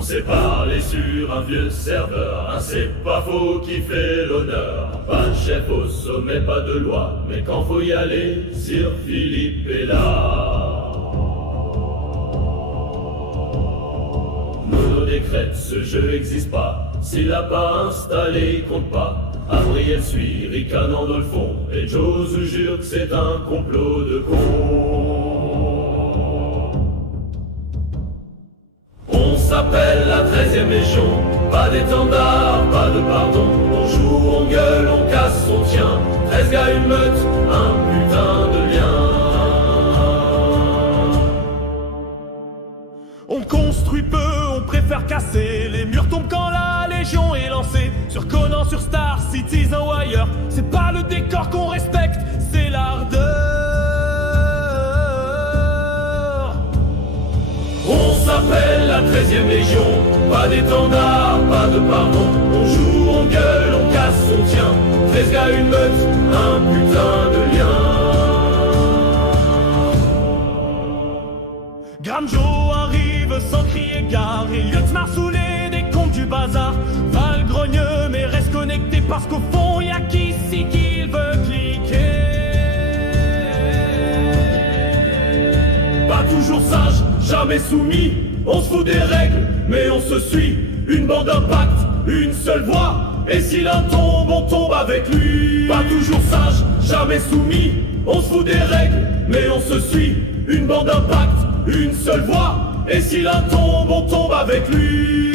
On s'est parlé sur un vieux serveur, un c'est pas faux qui fait l'honneur. Pas de chef au sommet, pas de loi, mais quand faut y aller, Sir Philippe est là. Mono décrète, ce jeu existe pas, s'il l'a pas installé, il compte pas. Adriel suit, ricanant dans le fond, et Joe jure que c'est un complot de cons. On s'appelle la 13e Légion, pas d'étendard, pas de pardon. On joue, on gueule, on casse, on tient. 13 gars, une meute, un putain de lien. On construit peu, on préfère casser. Les murs tombent quand la Légion est lancée. Sur Conan, sur Star Citizen ou ailleurs, c'est pas le décor qu'on respecte, c'est l'ardeur. On s'appelle la 13e Légion, pas d'étendard, pas de pardon. On joue, on gueule, on casse, on tient. 13 gars, une meute, un putain de lien. Gramjo arrive sans crier gare, et Lieutenant saoulé des comptes du bazar. Val grogneux mais reste connecté parce qu'au fond y'a qu'ici qu'il veut cliquer. Pas toujours sage, jamais soumis. On se fout des règles, mais on se suit. Une bande impact, une seule voix. Et si l'un tombe, on tombe avec lui. Pas toujours sage, jamais soumis. On se fout des règles, mais on se suit. Une bande impact, une seule voix. Et si l'un tombe, on tombe avec lui.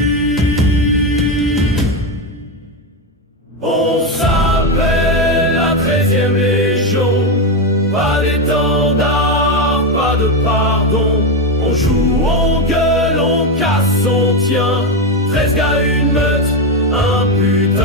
On s'appelle la 13e Légion. Pas d'étendard, pas de pardon. On joue, on gueule, on casse, on tient. 13 gars, une meute, un putain